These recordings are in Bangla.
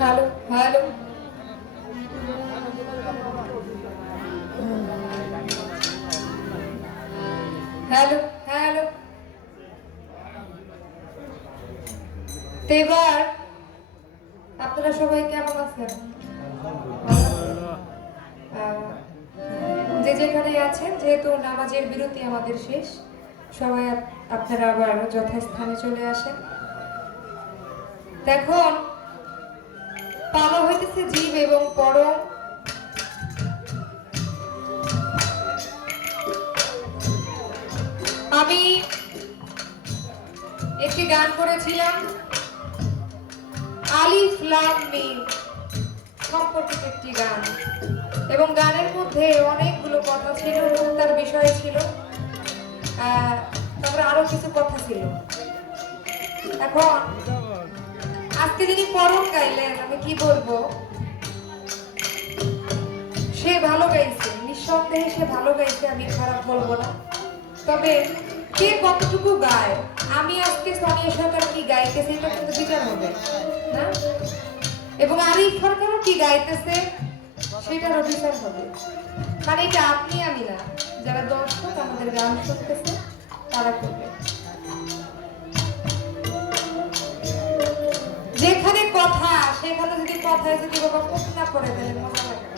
হ্যালো হ্যালো হ্যালো হ্যালো এবার আপনারা সবাই কেমন আছেন? যে যেখানে আছেন, যেহেতু নামাজের বিরতি আমাদের শেষ, সবাই আপনারা আবার যথাস্থানে চলে আসেন। দেখুন, পালা হইতেছে জীব এবং পরম। আমি একটি গান করেছিলাম আলিফ লাম মিম সম্পর্কিত একটি গান, এবং গানের মধ্যে অনেকগুলো কথা ছিল, তার বিষয় ছিল, তারপরে আরো কিছু কথা ছিল। এখন আজকে যিনি পরম গাইলেন, আমি কি বলবো, সে ভালো গাইছে, নিঃসন্দেহে সে ভালো গাইছে, আমি খারাপ বলবো না। তবে কে কতটুকু গায়, আমি আজকে সোনিয়া সরকার কি গাইতেছে এটা কিন্তু বিচার হবে না, এবং আরিফ সরকারও কি গাইতেছে সেটারও বিচার হবে। মানে এটা আপনি আমি না, যারা দর্শক আমাদের গান শুনতেছে তারা করবে। যেখানে কথা সেখানে যদি কথায় যদি বাবা না করে দেন মজা লাগে।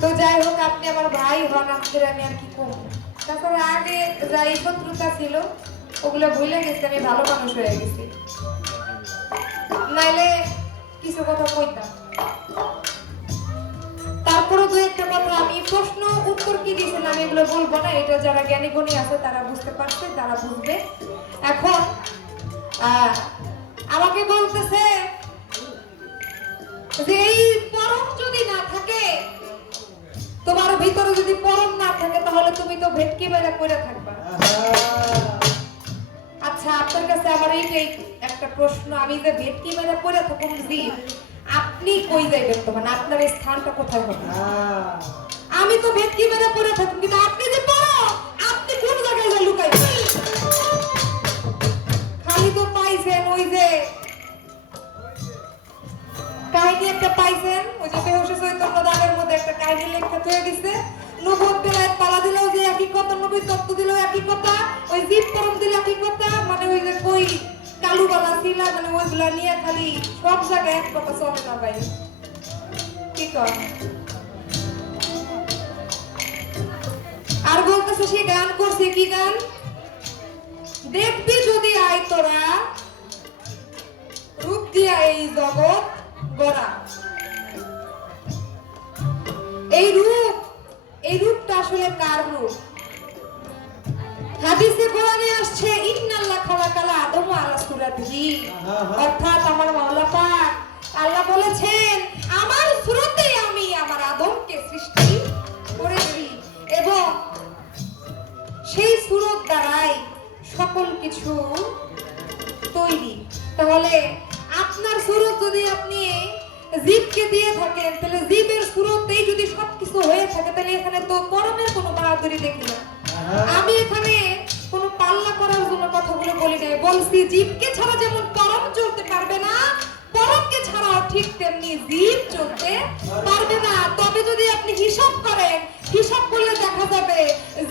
তো যাই হোক, আপনি আমার ভাই হন, আপনাদের আমি আর কি করবো। তারপরে আগে যাই শত্রুতা ছিল ওগুলো ভুলে গেছি, আমি ভালো মানুষ হয়ে গেছি, নাইলে কিছু কথা কইতাম। তারপরে দু একটা কথা আমি প্রশ্ন উত্তর কি দিয়েছিলাম এগুলো বলবো না, এটা যারা জ্ঞানী গুণী আছে তারা বুঝতে পারছে, তারা বুঝবে। এখন আমাকে বলতেছে যে এই পরম যদি না থাকে, তোমার ভিতরে যদি পরম না থাকে, তাহলে তুমি তো ভেটকি বেড়া করে থাকবা। আচ্ছা, আপনার কাছে আমার এইটাই একটা প্রশ্ন, আমি যে ভেটকি বেড়া করে থাকুন জি, আপনি কই যাইবেন? তো মানে আপনার এই স্থানটা কোথায় হবে? আমি তো ভেটকি বেড়া করে থাকুন, কিন্তু আপনি যে পরম, আপনি কোন জায়গায় যা লুকাইবেন? খালি তো পাইছেন ওই যে কাহিনী একটা পাইছেন, ওই যে বেহুশ চৈতন্য দানের মধ্যে একটা কাহিনী লেখা হয়ে গেছে, নবুয়ত বেলায়েত পালা দিলেও যে একই কথা, নবী তত্ত্ব দিলেও একই কথা, ওই জীব পরম দিলে একই কথা, মানে ওই যে কই কালুবালা ছিলা, মানে ওইগুলা নিয়ে খালি সব জায়গায় এক কথা চলে না ভাই, কি কর। আর বলতেছে সে গান করছে, কি গান? দেখবি যদি আয় তোরা রূপ দিয়া এই জগৎ গড়া। এই রূপটা আসলে কার রূপ? হাদিসে কোরআনে আসছে ইন্নাল্লাহ খালাকাল আদম আলা সূরাতিহি, অর্থাৎ আমার মাওলা পাক আল্লাহ বলেছেন আমার সূরতে আমি আমার আদমকে সৃষ্টি করেছি, এবং সেই সূরত দ্বারাই সকল কিছু তৈরি। তাহলে আপনার সূরত যদি আপনি জীবকে দিয়ে থাকেন, তাহলে জীবের সূরতেই যদি সবকিছু হয়ে থাকে, তাহলে এখানে তো পরমের কোনো বাহাদুরি দেখি না। আমি এখানে কোনো পাল্লা করার জন্য কথাগুলো বলি নাই, বলছি জীবকে ছাড়া যেমন পরম চলতে পারবে না, পরমকে ছাড়াও ঠিক তেমনি জীব চলতে পারবে না। তবে যদি আপনি হিসাব করেন, হিসাব করলে দেখা যাবে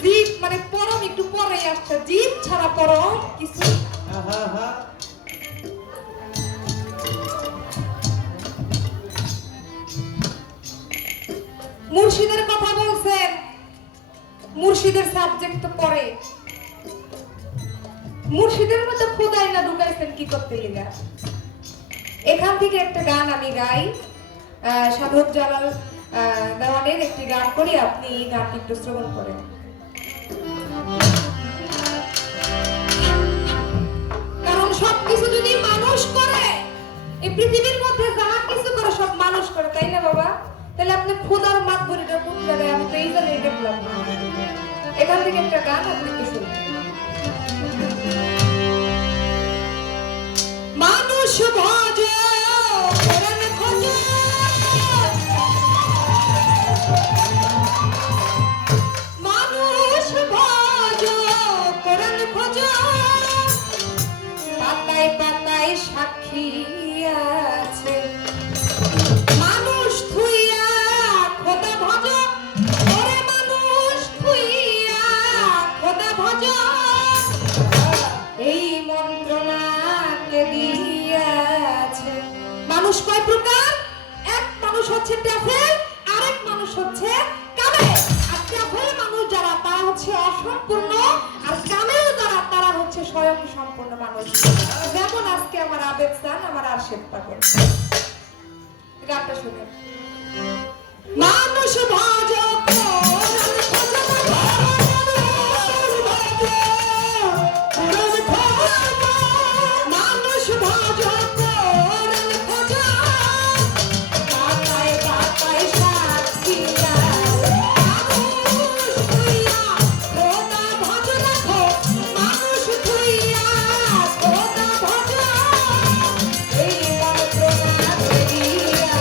জীব মানে পরম একটু পরেই আসছে, জীব ছাড়া পরম কিছু। মুর্শিদের কথা বলছেন, মুর্শিদের সাবজেক্ট তো পড়ে, মুর্শিদের মতো খোদাই না ঢুকাইছেন কি করতে লিগা। এখান থেকে একটা গান আমি গাই, সাধক জালাল দেওয়ানের একটি গান করি, আপনি গানটি একটু শ্রবণ করেন। বাবা, তাহলে আপনি খুদার মাত ভরিটা পুত্র দেয়, আমি তো এই জায়গায় দেখলাম না। এখান থেকে একটা গান আপনি একটু শুনুন। মানুষ ভজ করেন খোঁজ, মানুষ ভজ করেন খোঁজ, পাতায় পাতায় সাক্ষী আছে। মানুষ থুইয়া খোদা ভজ, ওরে মানুষ থুইয়া খোদা ভজ, এই মন্ত্রণাকে দিয়াছে। মানুষ কয় প্রকার? এক মানুষ হচ্ছে ট্যাফেল, আরেক মানুষ হচ্ছে কামেল। আর ট্যাফেল মানুষ যারা তারা হচ্ছে অসম্পূর্ণ, আর কামেল যারা তারা হচ্ছে স্বয়ং সম্পূর্ণ মানুষ। যেমন আজকে আমার আবেগ চান, আমার আরশেদ পাগল। গানটা শুনে মানুষ ভজ মানুষ ভজ পাতায় পাতায় সাক্ষী আছে। মানুষ থুইয়া খোদা ভজ রাখো, মানুষ থুইয়া খোদা ভজ, এই মন্ত্রণাকে দিয়া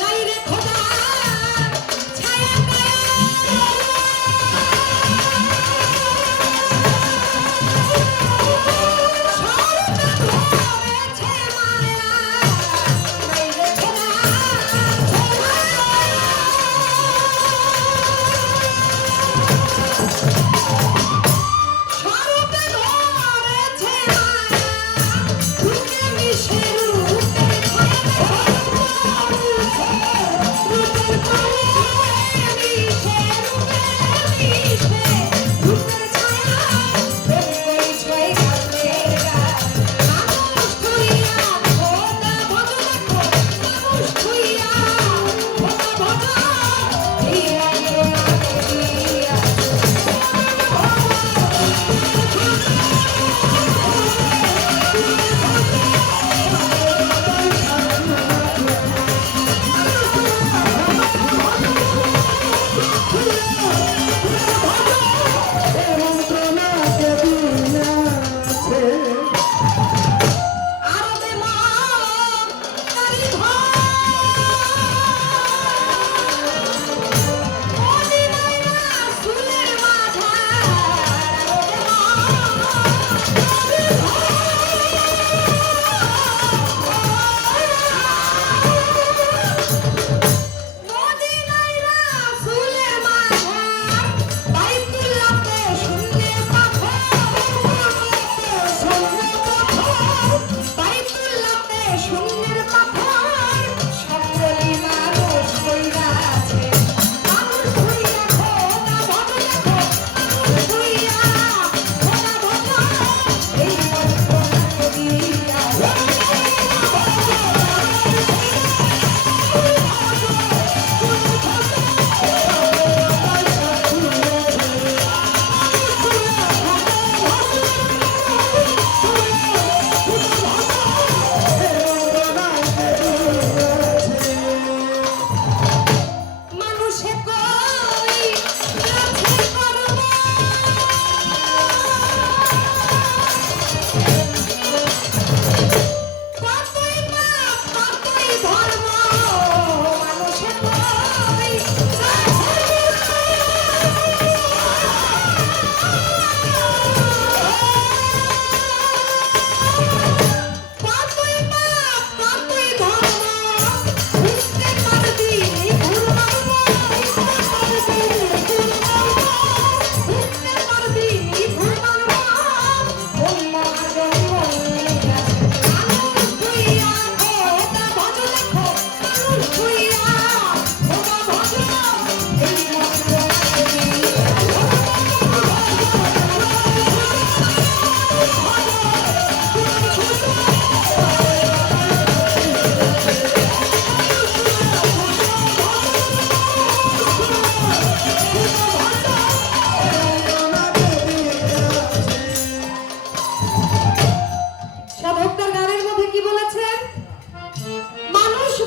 নাই রে খোদা ছায়া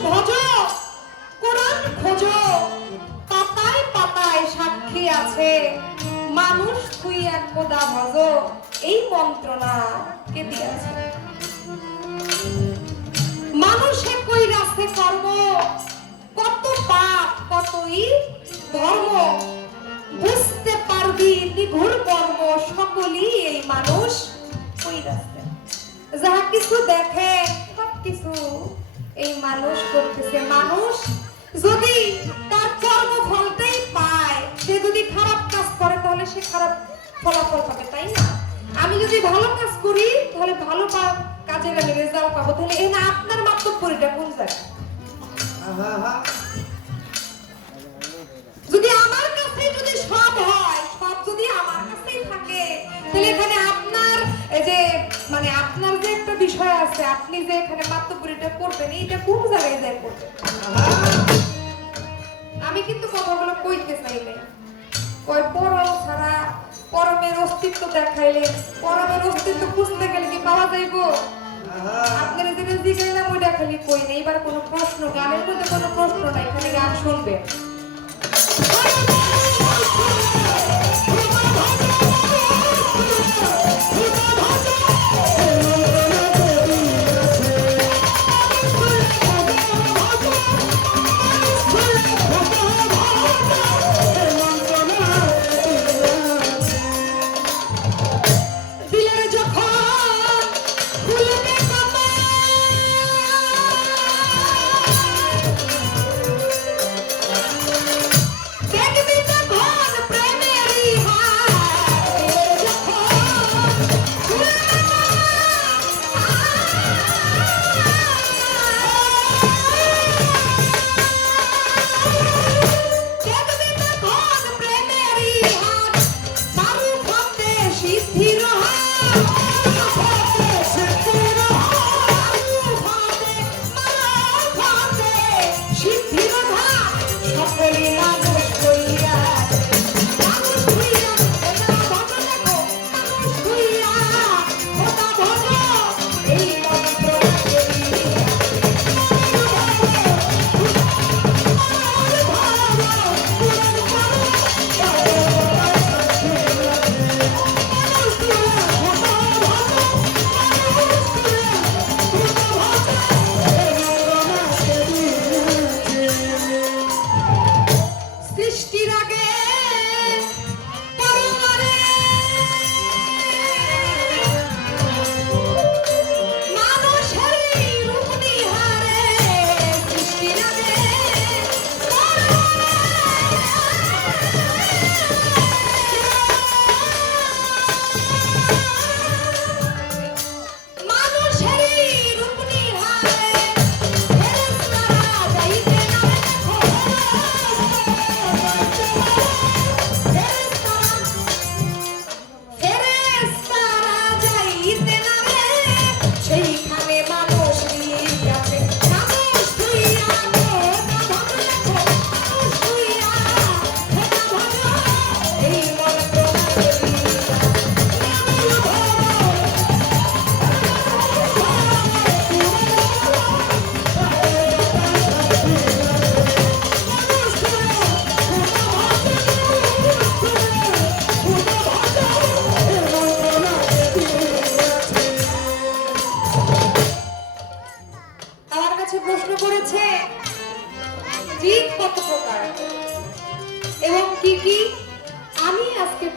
ভজো, কোরআন খোঁজো, পাতায় পাতায় সাক্ষী আছে, মানুষ তুই এক খোদা ভজো, এই মন্ত্রণা কে দিয়েছে? মানুষে কই রাস্তে কর্ম, কত পাপ কতই ধর্ম, বুঝতে পারবি নিঘুর কর্ম, সকলই এই মানুষ কই রাস্তে। যাহা কিছু দেখে সব কিছু এই মানুষ করতেছে। মানুষ যদি তার কর্মফলটাই পায়, সে যদি খারাপ কাজ করে তাহলে সে খারাপ ফলাফল পাবে, তাই না? আমি যদি ভালো কাজ করি তাহলে ভালো কাজের আমি রেজাল্ট পাবো। তাহলে এই না আপনার মাতব্বরিটা কোন জায়গায়? যদি আমার কাছে যদি সব হয়, সব যদি আমার কাছেই থাকে, তাহলে এখানে আপনার যে মানে আপনার যে একটা বিষয় আছে, আপনি যে এখানে মাতব্বরিটা করবেন, এইটা কোন জায়গায় যায় করবেন? আমি কিন্তু কথাগুলো কইতে চাইলে কই পরম ছাড়া পরমের অস্তিত্ব দেখাইলে, পরমের অস্তিত্ব খুঁজতে গেলে কি পাওয়া যাইব? আপনারা যেটা জিগাইলাম ওইটা খালি কই না। এবার কোনো প্রশ্ন, গানের মধ্যে কোনো প্রশ্ন নাই, খালি গান শুনবে।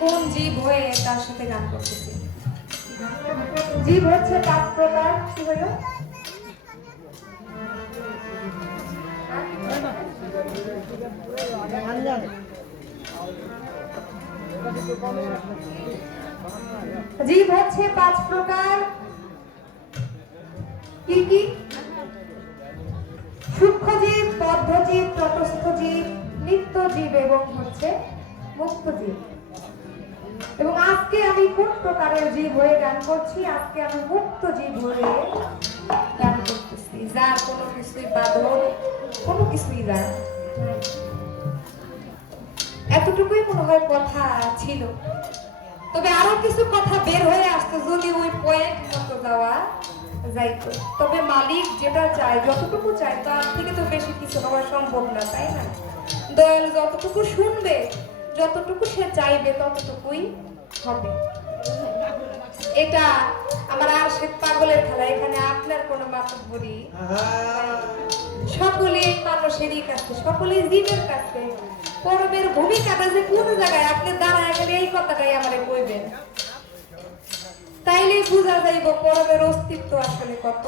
কোন জীব হয়ে তার সাথে গান করতেছি। জীব হচ্ছে 5 প্রকার। কি হলো? জীব হচ্ছে 5 প্রকার। কি কি? সূক্ষ্ম জীব, বদ্ধ জীব, তটস্থ জীব, নিত্য জীব এবং হচ্ছে মুক্ত জীব। এবং আজকে আমি কোন প্রকারের জীব হয়ে গান করছি? আজকে আমি মুক্ত জীব হয়ে গান করতেছি, যার কোনো কিছুই বাঁধন, কোনো কিছুই না। এতটুকুই মনে হয় কথা ছিল, তবে আরো কিছু কথা বের হয়ে আসতো যদি ওই পয়েন্ট মতো যাওয়া যাই তো, তবে মালিক যেটা চায়, যতটুকু চায় তার থেকে তো বেশি কিছু হওয়া সম্ভব না, তাই না? দয়াল যতটুকু শুনবে, যতটুকু সে চাইবে ততটুকুই হবে। এটা আমার আশিক পাগলের খেলা, এখানে আপনার কোনো মাতব্বরি সকলেই মানুষেরই কাছে, সকলেই জীবের কাছে। পরবের ভূমিকাটা যে কোন জায়গায় আপনি দাঁড়ায় গেলে এই কথাটাই আমারে কইবেন, তাইলে বোঝা যাইব পরবের অস্তিত্ব আসলে কত।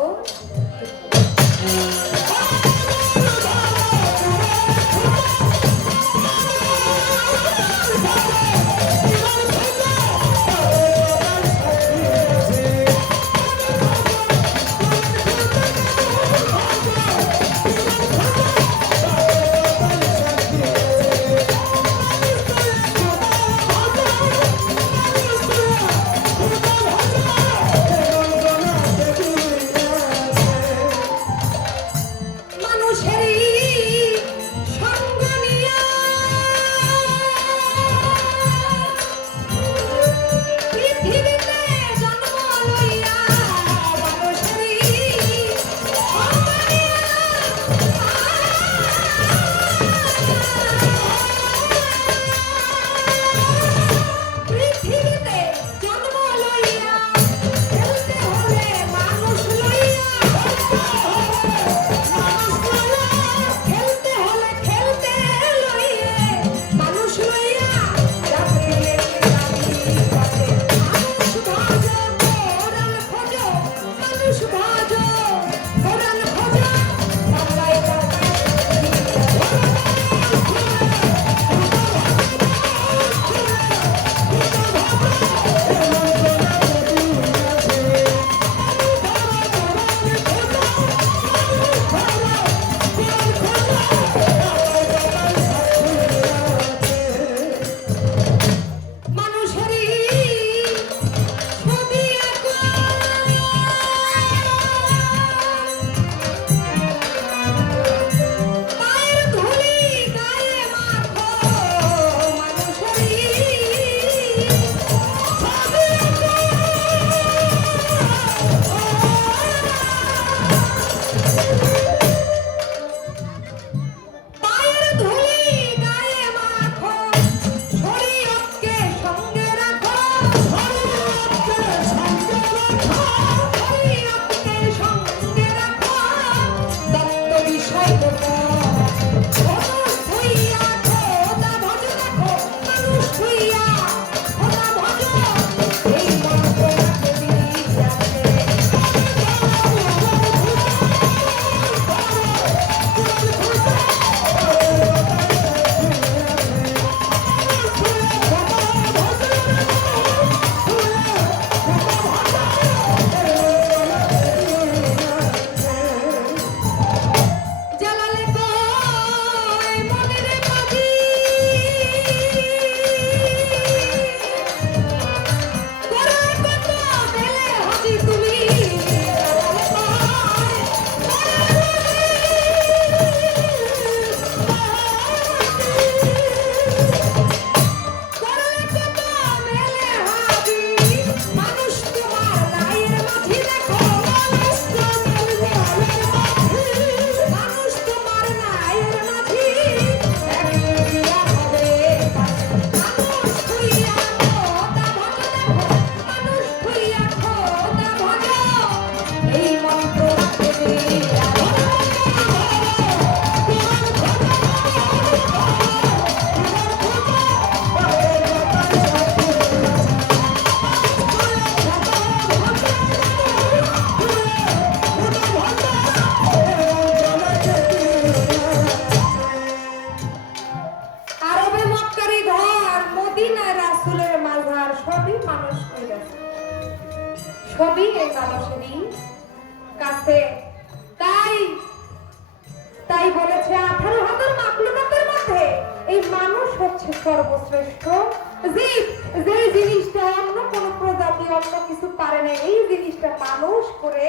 সবই এই মানুষেরই কাছে। তাই তাই বলেছে 18,000 মাখলুকাতের মধ্যে এই মানুষ হচ্ছে সর্বশ্রেষ্ঠ জীব। যে জিনিসটা অন্য কোন প্রজাতি অন্য কিছু পারে না, এই জিনিসটা মানুষ করে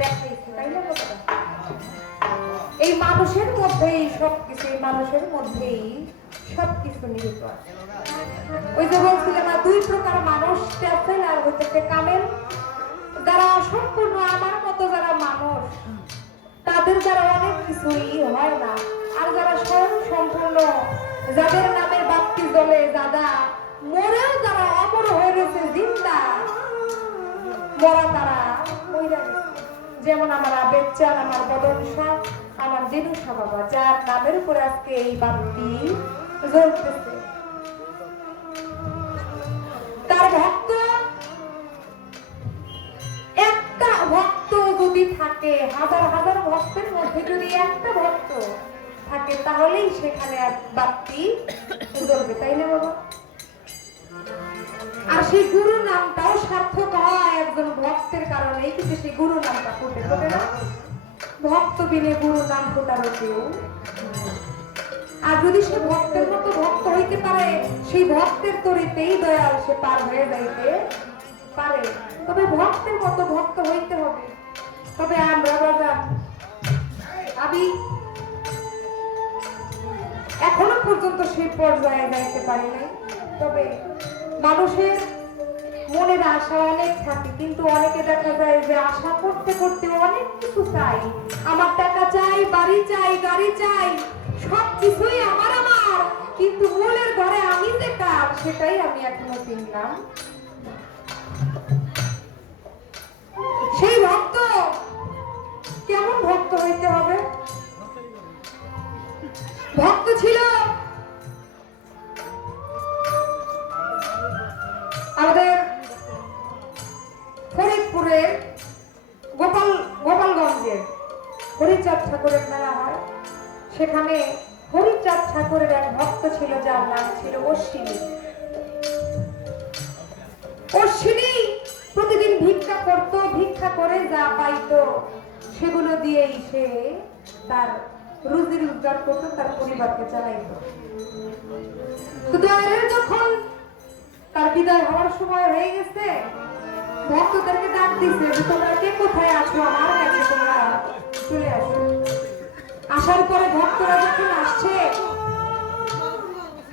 দেখাইছে, তাই না? এই মানুষের মধ্যেই সবকিছু, এই মানুষের মধ্যেই সবকিছু নিহিত আছে। ওই যে বলছিলাম না, দুই প্রকার মানুষ, ট্যাফেল আর হচ্ছে কামেল। যারা অসম্পূর্ণ আমার মতো যারা মানুষ তাদের দ্বারা অনেক কিছুই হয় না, আর যারা স্বয়ং সম্পূর্ণ যাদের নামে বাপ্তি জ্বলে, দাদা মরেও যারা অমর হয়ে গেছে, জিন্দা মরা তারা মইরা গেছে। যেমন আমার আবেদ চান, আমার বদন শাহ, আমার দিনু শাহ বাবা, যার নামের উপরে আজকে এই বাপ্তি জ্বলতেছে। তার ভক্ত একটা ভক্ত যদি থাকে, হাজার হাজার ভক্তের মধ্যে যদি একটা ভক্ত থাকে, তাহলেই সেখানে এক বাপ্তি জ্বলবে, তাই না বাবা? আর সেই গুরু নামটাও সার্থক হয় একজন ভক্তের কারণেই, কিন্তু সেই গুরু নামটা ফুটে ফোটে না। ভক্ত বিনে গুরু নাম ফোটারও কেউ। আর যদি সে ভক্তের মতো ভক্ত হইতে পারে, সেই ভক্তের তরিতেই দয়াল সে পার হয়ে যাইতে পারে। তবে ভক্তের মতো ভক্ত হইতে হবে। তবে আমরা বাজার আমি এখনো পর্যন্ত সেই পর্যায়ে যাইতে পারি নাই। তবে মানুষের মনের আশা অনেক থাকে, কিন্তু অনেকে দেখা যায় যে আশা করতে করতে অনেক কিছু চাই। আমার টাকা চাই, বাড়ি চাই, গাড়ি চাই, সব কিছুই আমার আমার, কিন্তু মূলের ঘরে আমি যে কার সেটাই আমি এখনো চিনলাম। সেই ভক্ত কেমন ভক্ত হইতে হবে? ভক্ত ছিল আমাদের ফরিদপুরের গোপালগঞ্জের হরিচাঁদ ঠাকুরের মেলা হয়। সেখানে হরিচাঁদ ঠাকুরের এক ভক্ত ছিল, যার নাম ছিল অশ্বিনী। অশ্বিনী প্রতিদিন ভিক্ষা করত, ভিক্ষা করে যা পাইতো সেগুলো দিয়েই সে তার রুজি রোজগার করত, তার পরিবারকে চালাইত। তো দয়ালের যখন তার বিদায় হওয়ার সময় হয়ে গেছে, ভক্তদেরকে ডাক দিছে যে তোমরা কে কোথায় আছো, আমার কাছে তোমরা চলে আসো। আসার পরে ভক্তরা যখন আসছে,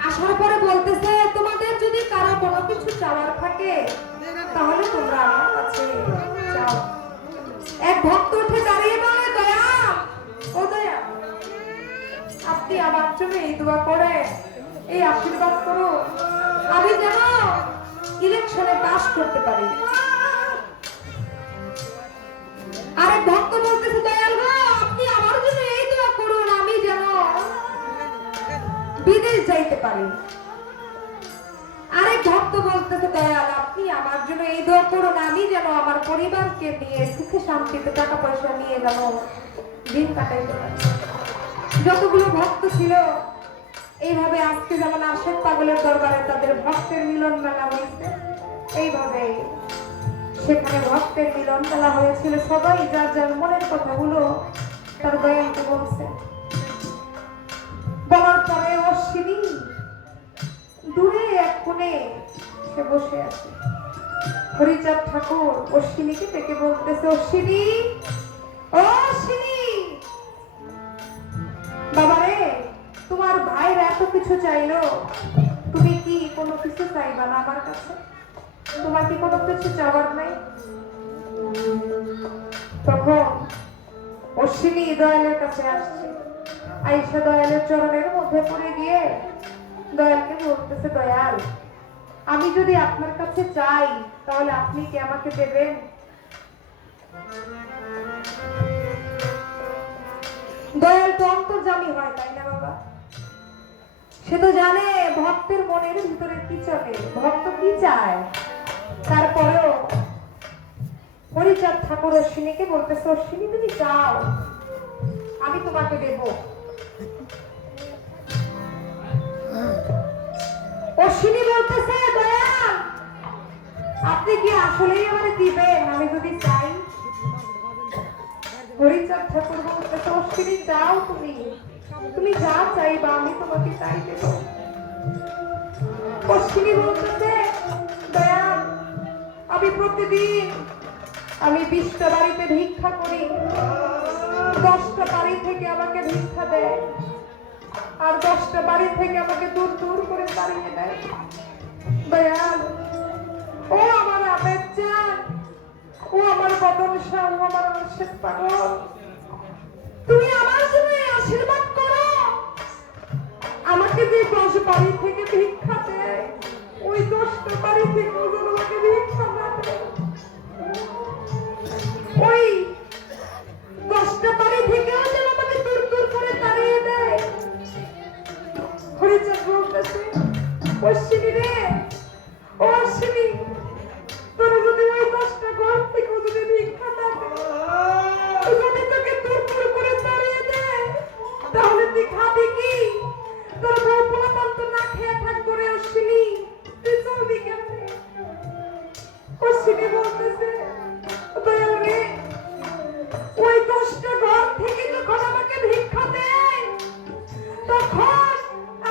আসার পরে বলতেছে তোমাদের যদি কারো কোনো কিছু চাওয়ার থাকে তাহলে তোমরা আমার কাছে চাও। এক ভক্ত উঠে দাঁড়িয়ে বলে, দয়া ও দয়া, আপনি আমার জন্য এই দোয়া করে এই আশীর্বাদ করো, আমি যেন ইলেকশনে পাস করতে পারি। আরেক ভক্ত বলতেছে, দয়াল গো আপনি আমার জন্য এই দোয়া করুন, আমি যেন বিদেশ যাইতে পারি। আরেক ভক্ত বলতেছে, দয়াল আপনি আমার জন্য এই দোয়া করুন, আমি যেন আমার পরিবারকে নিয়ে সুখে শান্তিতে টাকা পয়সা নিয়ে যেন দিন কাটাইতে পারি। যতগুলো ভক্ত ছিল এইভাবে আজকে যেমন আশেক পাগলের দরবারে তাদের ভক্তের মিলন মেলা হয়েছে, এইভাবে সেখানে ভক্তের মিলন মেলা হয়েছিল। সবাই যার যার মনের কথাগুলো তার দয়ালকে বলছে। বলার পরে অশ্বিনী দূরে এক কোণে সে বসে আছে। হরিচাঁদ ঠাকুর অশ্বিনীকে ডেকে বলতেছে, অশ্বিনী ও অশ্বিনী, বাবারে তোমার ভাইয়ের এত কিছু চাইলো, তুমি কি কোনো কিছু চাইবা না আমার কাছে? তোমার কি কোনো কিছু চাওয়ার নাই? তখন অশ্বিনী দয়ালের কাছে আসছে, আইসা দয়ালের চরণের মধ্যে পড়ে গিয়ে দয়ালকে বলতেছে, দয়াল আমি যদি আপনার কাছে চাই তাহলে আপনি কি আমাকে দেবেন? দয়াল তো অন্তর্যামী হয়, তাই না বাবা? সে তো জানে ভক্তের মনের ভিতরে কি চলে, ভক্ত কি চায়। তারপরেও হরিচাঁদ ঠাকুর অশ্বিনীকে বলতেছে, অশ্বিনী তুমি চাও, আমি তোমাকে দেব। অশ্বিনী বলতেছে, দয়াল আপনি কি আসলেই আমাকে দিবেন আমি যদি চাই? হরিচাঁদ ঠাকুর বলতেছে, অশ্বিনী চাও, তুমি যা চাইবা আমি তোমাকে চাই দেব। অশ্বিনী বলতেছে, দয়াল আমি প্রতিদিন 20টা বাড়িতে ভিক্ষা করি, 10টা বাড়ি থেকে আমাকে ভিক্ষা দেয়, আর 10টা বাড়ি থেকে আমাকে দূর দূর করে তাড়িয়ে দেয়। দয়াল ও আমার আবেদ চান, ও আমার বদন শাহ, ও আমার আশিক পাগল, তুমি আমার জন্য আশীর্বাদ করো। আমাকে যে 10 বাড়ি থেকে ভিক্ষা দেয়, ওই 10টা বাড়ি থেকে ওজন আমাকে ভিক্ষা না দেয়, ওই 10টা বাড়ি থেকেও যেন আমাকে দূর দূর করে তাড়িয়ে দেয়। হরিচাঁদ বলতেছে, অশ্বিনী রে, ও অশ্বিনী, তোর যদি ওই 10টা ঘর থেকেও যদি ভিক্ষা না দেয়, যদি তোকে দূর দূর করে তাড়িয়ে দেয়, তাহলে তুই খাবি কি? তোর বউ পোলাপান তো না খেয়ে থাকবো রে অশ্বিনী, তুই চলবি কেমনে? অশ্বিনী বলতেছে, দয়াল রে, ওই 10টা ঘর থেকে যখন আমাকে ভিক্ষা দেয়, তখন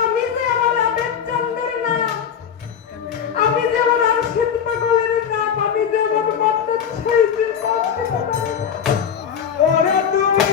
আমি যে আমার আবেদ চন্দ্রের নাম, আমি যে আমার আশিক পাগলের নাম, আমি যে আমার মন্দের ছাইতে বলতে পারি না। ওরে তুমি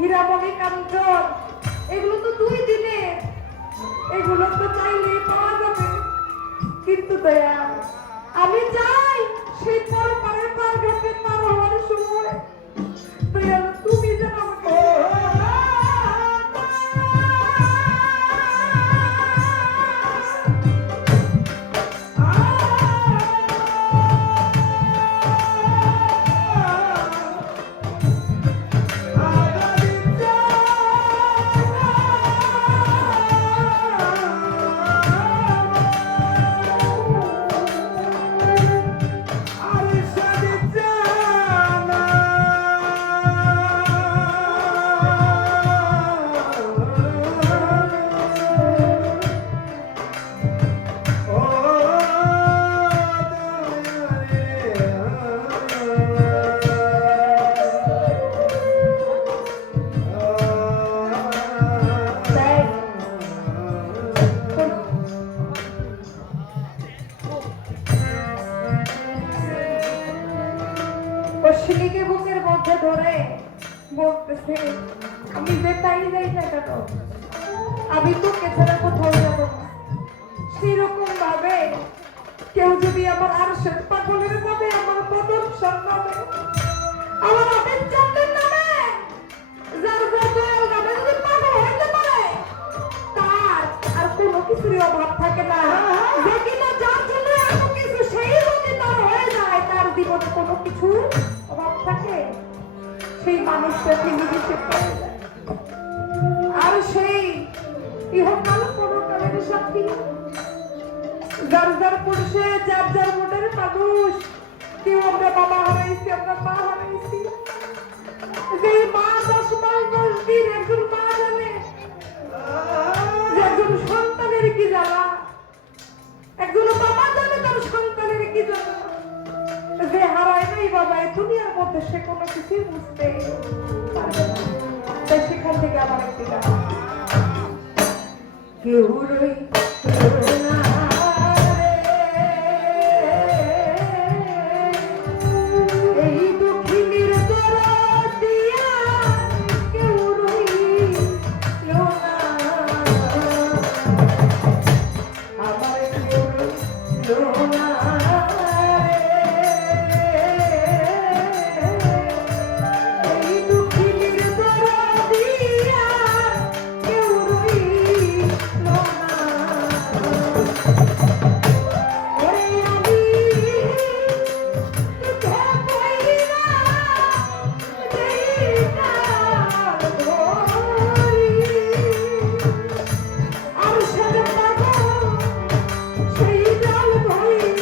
হীরামণি কাঞ্চন, এগুলো তো 2 দিনের, এগুলো তো চাইলে পাওয়া যাবে, কিন্তু দয়াল আমি চাই সেই পরপারে পার ঘাটে পার হওয়ার সময় দয়াল তুমি যেন আমাকে অশ্বিনীকে বুকের মধ্যে ধরে বলতেছে, আমি যেটাই যাই না কেন, আমি তোকে ছাড়া কোথাও যাব না। সেরকম ভাবে কেউ যদি আমার আরশের পাগলের নামে, আমার বদন শাহ নামে, আমার আবেদ চন্দ্রের নামে, যার দয়াল নামে যদি পাগল হইতে পারে, তার আর কোনো কিছুরই অভাব থাকে না। যে কিনা যার জন্য এত কিছু, সেই যদি তার হয়ে যায়, তার জীবনে কোনো কিছু অভাব থাকে, সেই মানুষটা তিনি দিতে পারে না। আর সেই ইহকাল পরকালের সাথী, যার যার পুরুষে যার যার মনের মানুষ, কেউ আমরা বাবা হারাইছি, আমরা মা হারাইছি, যে মা 10 মাস 10 দিন একজন মা জানে, যে একজন সন্তানের কি জ্বালা, একজন বাবা জানে তার সন্তানের কি জ্বালা, যে হারায় নাই বাবা এই দুনিয়ার মধ্যে, সে কোনো কিছুই বুঝতে পারবে না। তাই এখান থেকে আমার একটি গান। কেউ রইল না রে, এই দুঃখিনীর দরদিয়া কেউ রইল না, আমার কেউ রইল না রে, এই দুঃখিনীর দরদিয়া কেউ রইল না। ওরে আমি দুঃখে পইড়া যেই ডাল ধরি, আর সে যে পাগল সেই ডাল ধরি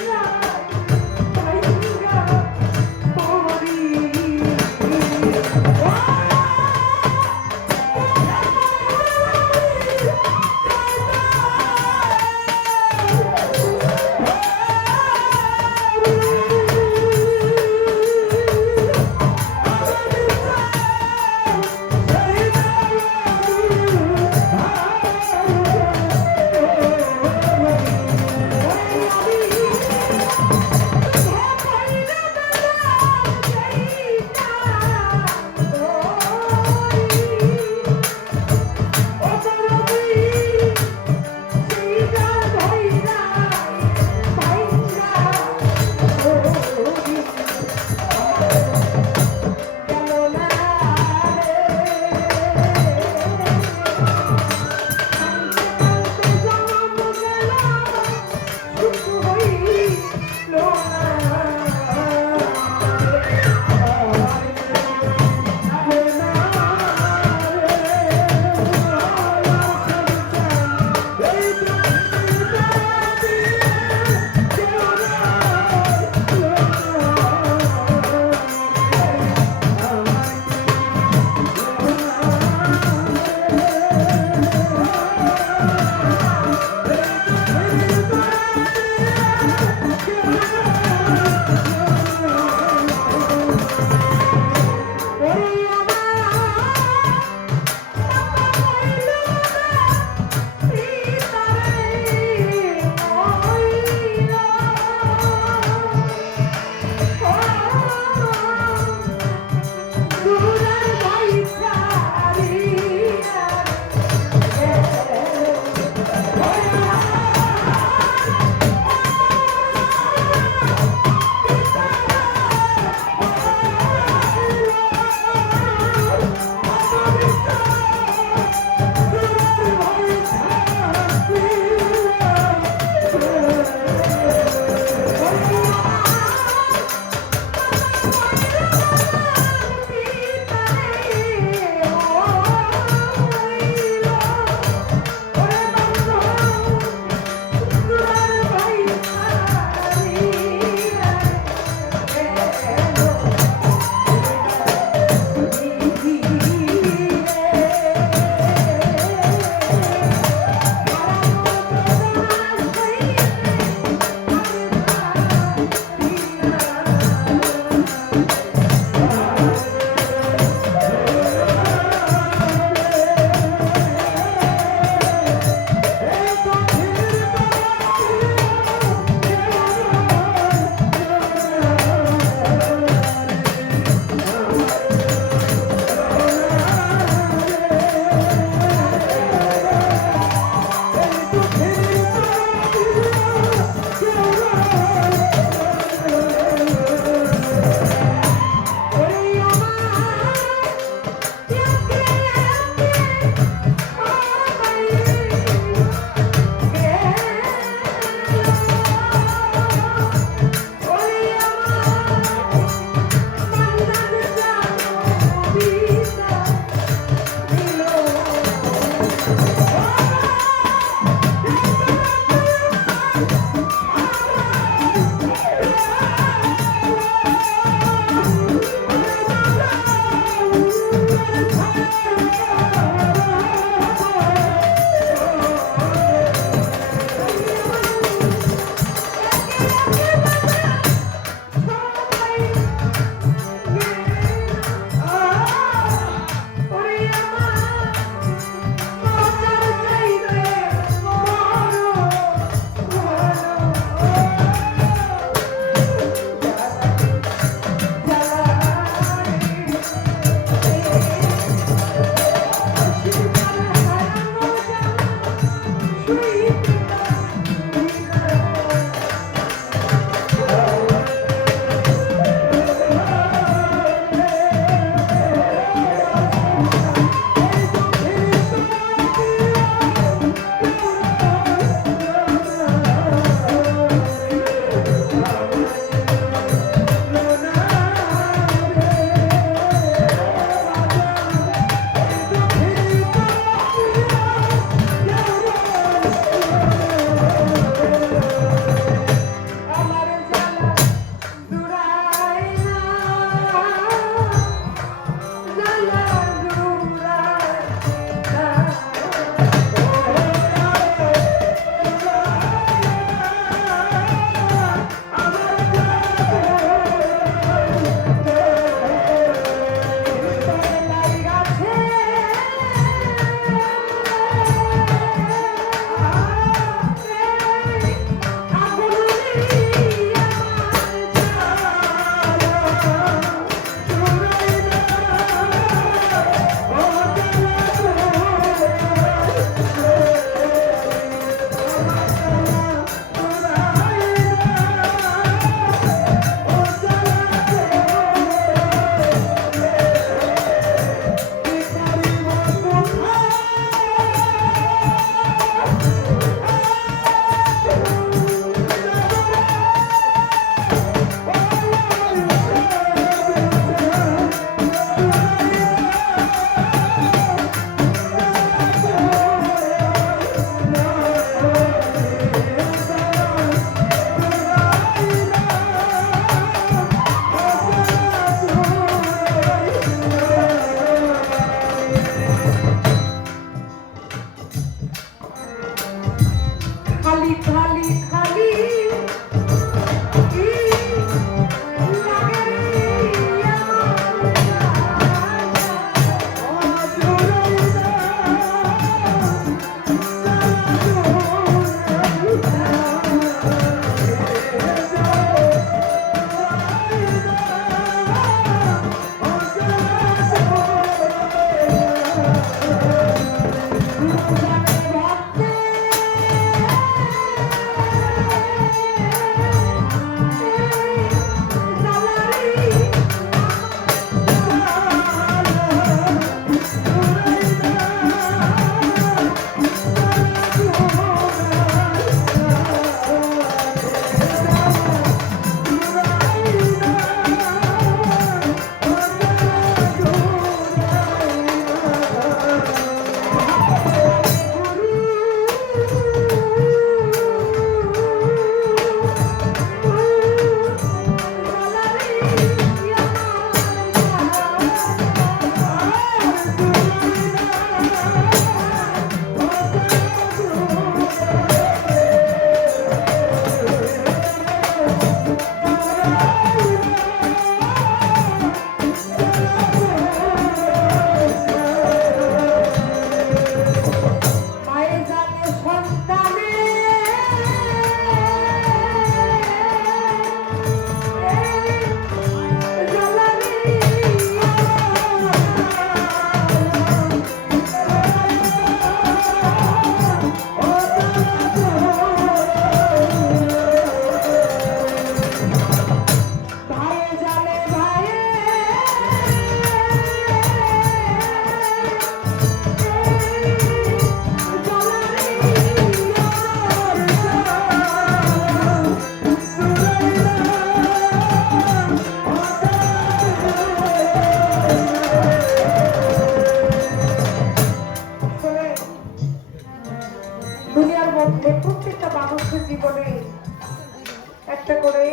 চেষ্টা করে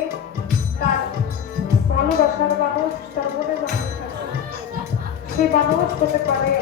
তার ভালোবাসার মানুষ তার মনে মানুষ আছে, সেই মানুষ হতে পারে